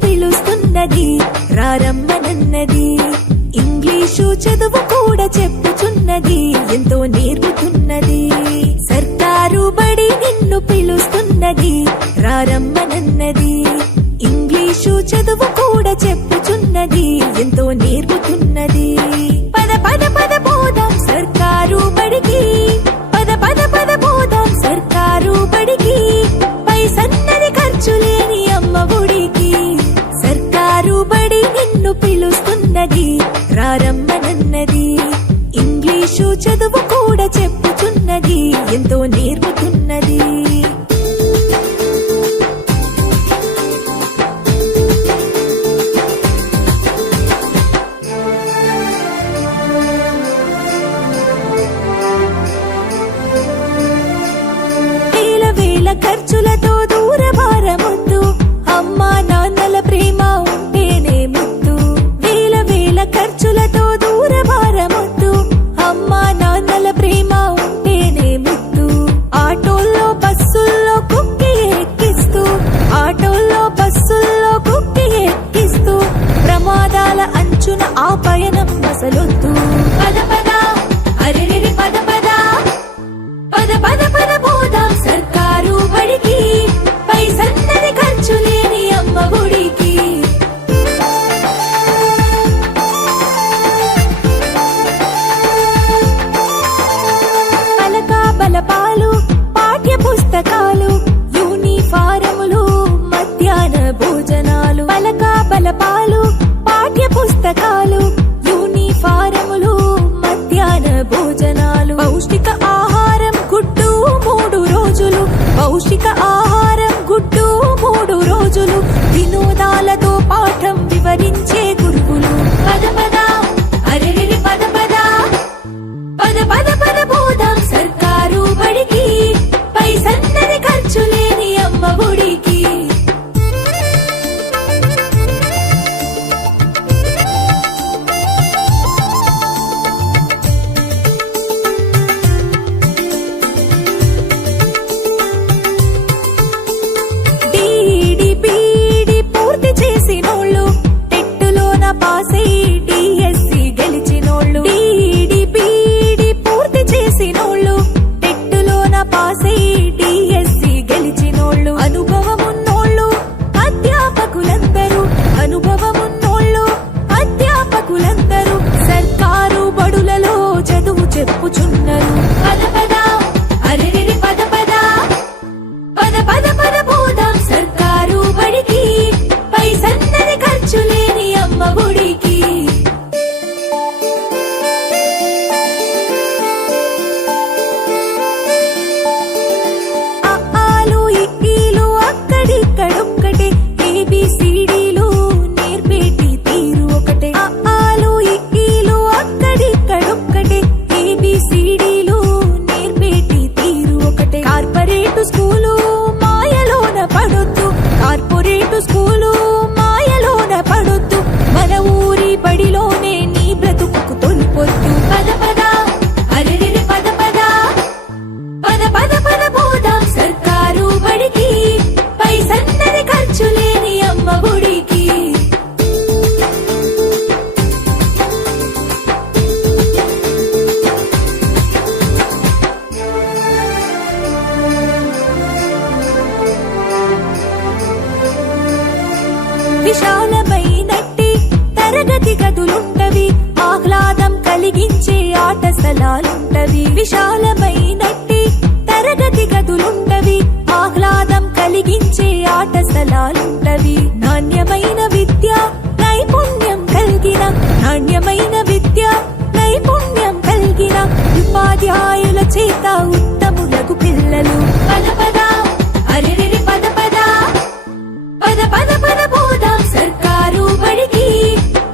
పిలుస్తున్నది రారమ్మనన్నది. English చదువు కూడా చెప్పుచున్నది, ఎంతో నేర్పుతున్నది. సర్కారు బడి నిన్ను పిలుస్తున్నది రారమ్మనన్నది. ఇంగ్లీషు చదువు కూడా చెప్పుచున్నది, ఎంతో నేర్పుతున్నది. పద పద పద పోదాం సర్కారు బడికి, పద పద పద పోదాం సర్కారు బడికి. పైసన్నది ఖర్చు లేని అమ్మ ఒడికి. సర్కారు బడి నిన్ను పిలుస్తున్నది రారమ్మనన్నది. ఇంగ్లీషు చదువు కూడా చెప్పుచున్నది, ఎంతో నేర్పుతున్నది. ఖర్చులతో దూరభారమొద్దు, అమ్మా నాన్నల ప్రేమ ఉంటేనే ముద్దు. వేల వేల ఖర్చులతో దూరభారమొద్దు, అమ్మా నాన్నల ప్రేమ ఉంటేనే ముద్దు. ఆటోల్లో బస్సుల్లో కుక్కి ఎక్కిస్తూ, ఆటోల్లో బస్సుల్లో కుక్కి ఎక్కిస్తూ, ప్రమాదాల అంచున ఆ పయనం అసలొద్దు. పద పద అరెరెరి పద పద, పద పద పద పోదాం సర్కారు బడికి. పైసన్నది ఖర్చు లేని అమ్మ ఒడికి. పలక బలపాలు పాఠ్య పుస్తకాలు, యూనిఫారములు మధ్యాహ్న భోజనాలు. పలక బలపాలు పాఠ్య పుస్తకాలు, యూనిఫారములు మధ్యాహ్న భోజనాలు. పౌష్టిక ఆహారం గుడ్డు 3 రోజులు, పౌష్టిక ఆహారం గుడ్డు 3 రోజులు. వినోదాలతో పాఠం వివరించే గురువులు. పద పద అరెరెరి పద పద, పద పద పద పోదాం సర్కారు బడికి. పైసన్నది ఖర్చు లేని అమ్మ ఒడికి. పాసై డిఎస్సి గెలిచినోళ్ళు, డిడిపిడి పూర్తి చేసినోళ్ళు, టెట్టులోన పాసై డిఎస్సి గెలిచినోళ్ళు. అనుభవమున్నోళ్ళు అధ్యాపకులందరూ, అనుభవమున్నోళ్ళు అధ్యాపకులందరూ సర్కారు బడులలో చదువు చెప్పుచున్నారు. పద పద అరెరెరి పద పద, పద పద పద పోదాం సర్కారు బడికి. పైసన్నది ఖర్చు లేని అమ్మ ఒడికి. ఆలు ఇక్కీలు అక్కడిక్కడొక్కటే, ఏబిసిడీలు నేర్పేటి తీరు ఒకటే. ఆలు ఇక్కీలు అక్కడిక్కడొక్కటే, ఏబిసిడీలు నేర్పేటి తీరు ఒకటే. కార్పొరేటు స్కూలు మాయలోన పడొద్దు, కార్పొరేటు స్కూలు మాయలోన పడొద్దు. మన ఊరి బడిలోనే నీ బ్రతుకు తొలిపొద్దు. పద పద అరెరెరి పద పద, పద పద పద పోదాం సర్కారు బడికి. పైసన్నది ఖర్చు లేని అమ్మ ఒడికి. విశాలమైనట్టి తరగతి గదులుంటవి, ఆహ్లాదం కలిగించే ఆట స్థలాలుంటవి. విశాలమైనట్టి తరగతి గదులుంటవి, ఆహ్లాదం కలిగించే ఆట స్థలాలుంటవి. నాణ్యమైన విద్య నైపుణ్యం కలిగిన, నాణ్యమైన విద్య నైపుణ్యం కలిగిన ఉపాధ్యాయుల చేత ఉత్తములకు పిల్లలు. పద పద అరెరెరి పద పద, పద పద పద పోదాం సర్కారు బడికి.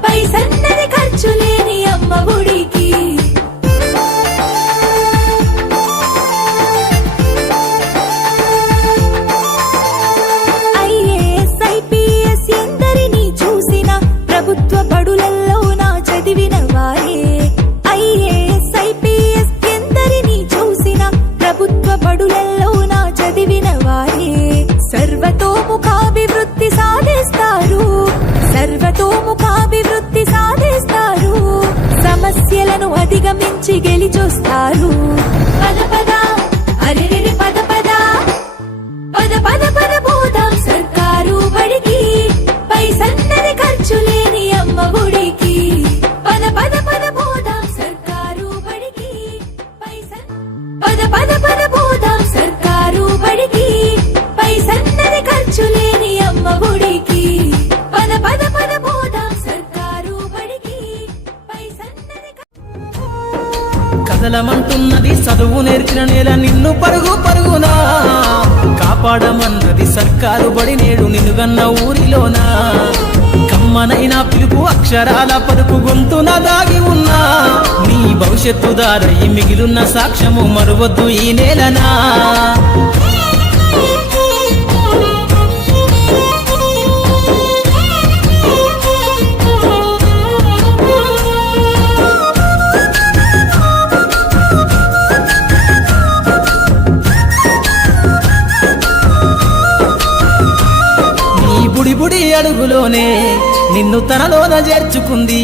పైసన్నది ఖర్చు లేని అమ్మ ఒడికి. ఐఏఎస్ ఐపీఎస్ ఎందరినీ చూసిన, ప్రభుత్వ బడులలో నా చదివిన వారే. ఐఏఎస్ ఐపీఎస్ ఎందరినీ చూసిన, ప్రభుత్వ బడులలో నుంచి గెలిచొస్తారు. పద పద అరెరెరె పద పద పద పద పద పోదాం సర్కారు బడికి, పైసన్నది ఖర్చు లేని అమ్మ ఒడికి. పద పద పద పోదాం సర్కారు బడికి, పద పద పద పోదాం సర్కారు బడికి, పైసన్నది ఖర్చు లేని అమ్మ ఒడికి. పద పద పద పోదాం సర్కారు బడికి, పైసన్నది కదలమంటున్నది చదువు నేర్చిన నేల నిన్ను పరుగు పరుగునా, కాపాడమన్నది సర్కారు బడి నేడు నిన్నుగన్న ఊరిలోనా. కమ్మనైనా పిలుపు అక్షరాల పలుకు గొంతున దాగి ఉన్నా, నీ భవిష్యత్తు దారై మిగిలున్న సాక్ష్యము మరువద్దు ఈ నేలనా. బుడి అడుగులోనే నిన్ను తనలోన చేర్చుకుంది,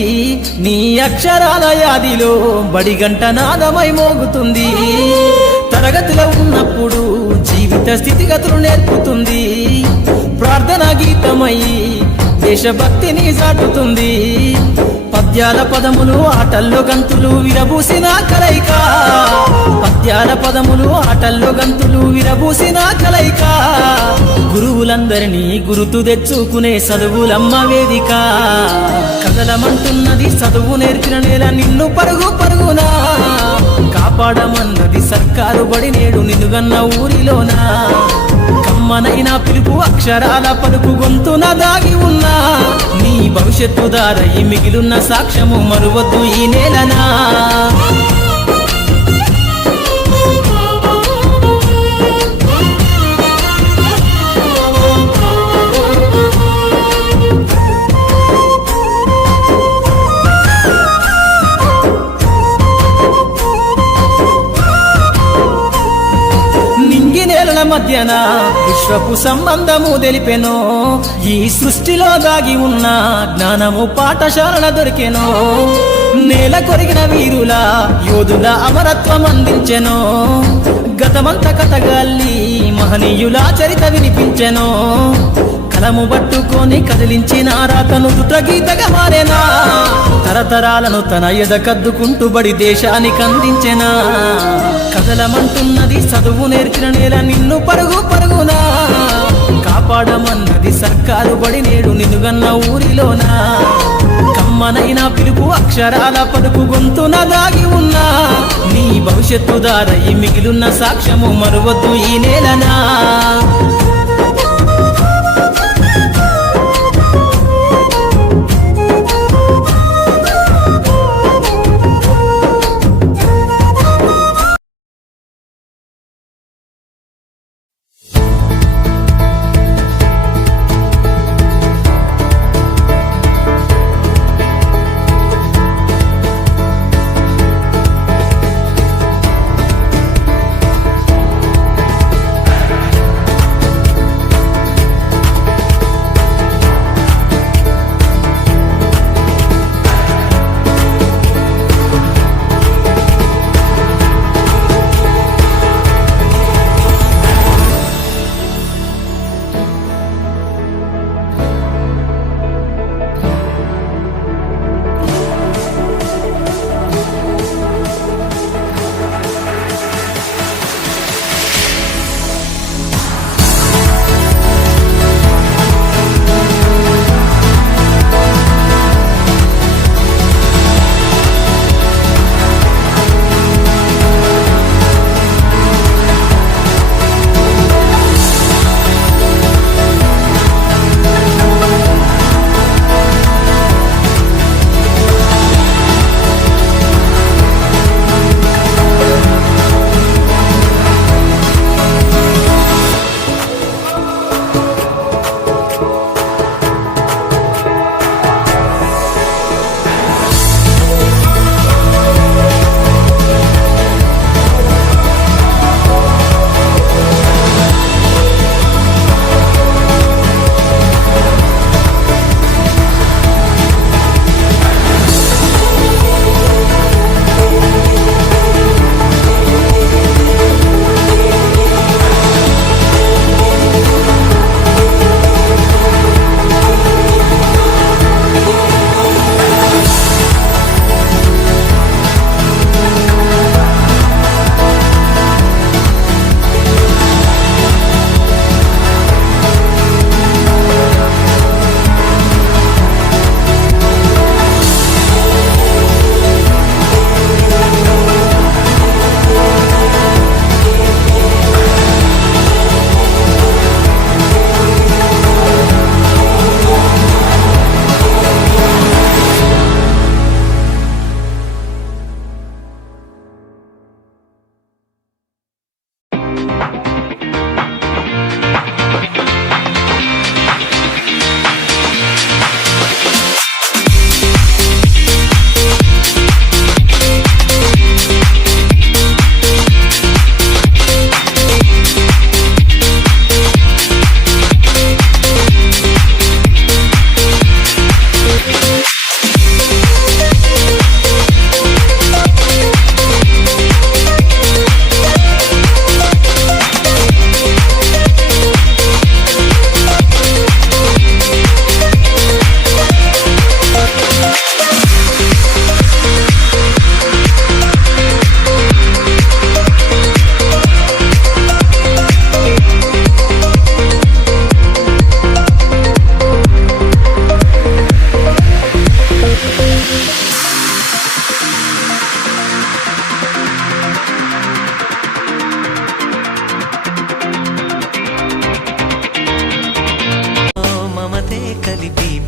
నీ అక్షరాల యాదిలో బడిగంట నాదమై మోగుతుంది. తరగతిలో ఉన్నప్పుడు జీవిత స్థితిగతులు నేర్పుతుంది, ప్రార్థనా గీతమై దేశభక్తిని చాటుతుంది. పద్యాల పదములు ఆటల్లో గంతులు విరబూసిన కలయిక, పద్యాల పదములు ఆటల్లో గంతులు విరబూసిన కలయిక. గురువులందరినీ గురుతు తెచ్చుకునే చదువులమ్మ వేదిక. కదలమంటున్నది చదువు నేర్చిన నేల నిన్ను పరుగు పరుగునా, కాపాడమన్నది సర్కారు బడి నేడు నిన్నుగన్న ఊరిలోనా. కమ్మనైనా పిలుపు అక్షరాల పలుకు గొంతున దాగి ఉన్నా, నీ భవిష్యత్తు దారై మిగిలున్న సాక్ష్యము మరువద్దు ఈ నేలనా. మధ్యన విశ్వపు సంబంధము తెలిపెనో, ఈ సృష్టిలో దాగి ఉన్న జ్ఞానము పాఠశాలన దొరికెనో. నేల కొరిగిన వీరుల యోధుల అమరత్వం అందించెనో, గతమంత కథగాల్లి మహనీయుల చరిత వినిపించెనో. కలము పట్టుకొని కదిలించిన రాతను దుత్రగీతగా మారేనా, తరతరాలను తన ఎద కద్దుకుంటూ బడి దేశానికి అందించెనా. కదలమంటున్నది చదువు నేర్చిన నేల నిన్ను పరుగు పరుగునా, కాపాడమన్నది సర్కారు బడి నేడు నిన్నుగన్న ఊరిలోనా. కమ్మనైనా పిలుపు అక్షరాల పలుకు గొంతున దాగి ఉన్నా, నీ భవిష్యత్తు దారై మిగిలున్న సాక్ష్యము మరువద్దు ఈ నేలనా.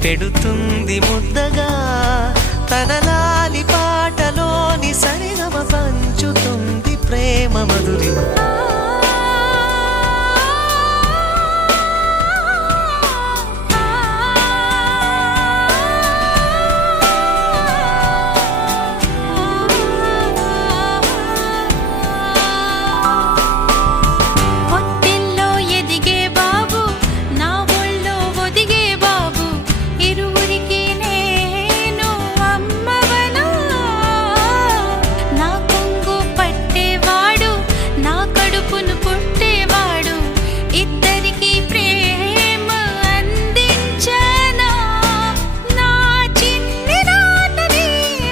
పెడుతుంది ముద్దగా తన లాలి పాటలోని సరిగమ పంచుతుంది ప్రేమ మధురిమ. పొట్టెల్లో ఎదిగే బాబు నా ఒళ్ళో ఒదిగే బాబు ఇరువురికి నేను అమ్మవనా నా కొంగు పట్టేవాడు నా కడుపును పుట్టేవాడు ఇద్దరికి ప్రేమ అందించనా నా చిన్ని నాన్నని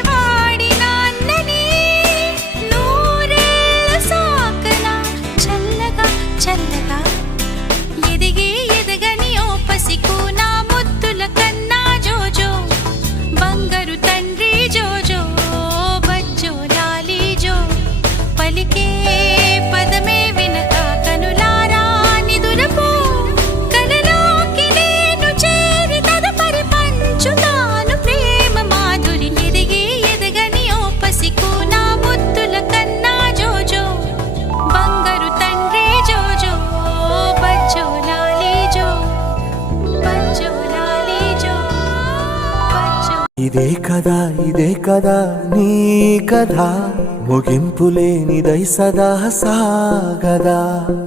వాడి నాన్నని నూరేళ్ళ సాకనా చల్లగా చల్లగా ఎదిగి ఎదగని ఓ పసికు నా ముద్దుల కన్నా జోజో బంగారు తండ్రి జోజో బజ్జో లాలి జో పలికే పదమే వినక కనులారా నిదురపో కలలోకి నేను చేరి తదుపరి పంచుతాను ప్రేమ మాధురి ఎదిగి ఎదగని ఓ పసికు నా ముద్దుల కన్నా జోజో బంగారు తండ్రి జోజో బజ్జో లాలి జో బజ్జో లాలి జో బజ్జో. ఇదే కదా నీ కథ ముగింపు లేనిదై సదా సాగదా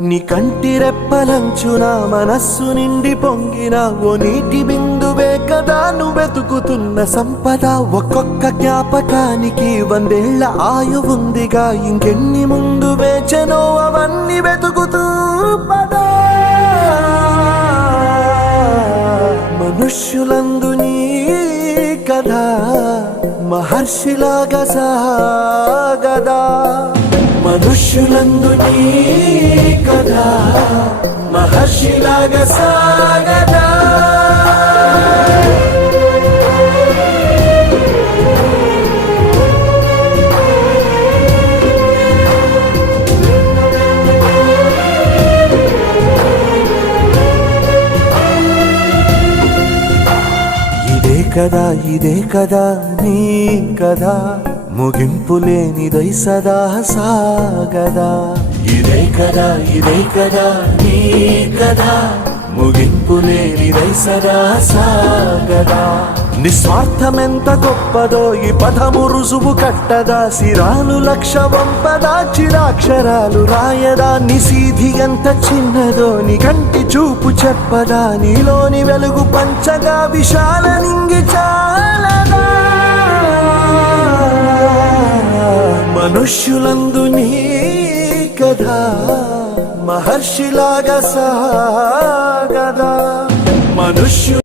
నీ కంటి రెప్పలంచున మనస్సు నిండి పొంగిన ఓ నీటి బిందువే కదా నువ్వెతుకుతున్న సంపద. ఒక్కొక్క జ్ఞాపకానికి 100 ఏళ్ల ఆయువుందిగా ఇంకెన్ని ముందు వేచనో అవన్నీ వెతుకుతూ పదా. మనుష్యులందు నీ కథ మహర్షిలాగా సాగదా మనుష్యులందు నీ కథ మహర్షిలాగా సాగదా. ఇదే కదా నీ కదా ముగింపు లేనిదై సదా సాగదా. ఇదే కదా నీ కదా ముగింపు లేనిదై సదా సాగదా. నిస్వార్థమెంత గొప్పదో ఈ పదము రుజువు కట్టదా. సిరాలు లక్ష వంపదా చిరాక్షరాలు రాయదా. నిసీధి ఎంత చిన్నదో నీ కంటి చూపు చెప్పదా. నీలోని వెలుగు పంచగా విశాల నింగి చాలదా. మనుష్యులందు నీ కథ మహర్షిలాగా సాగదా. మనుష్యు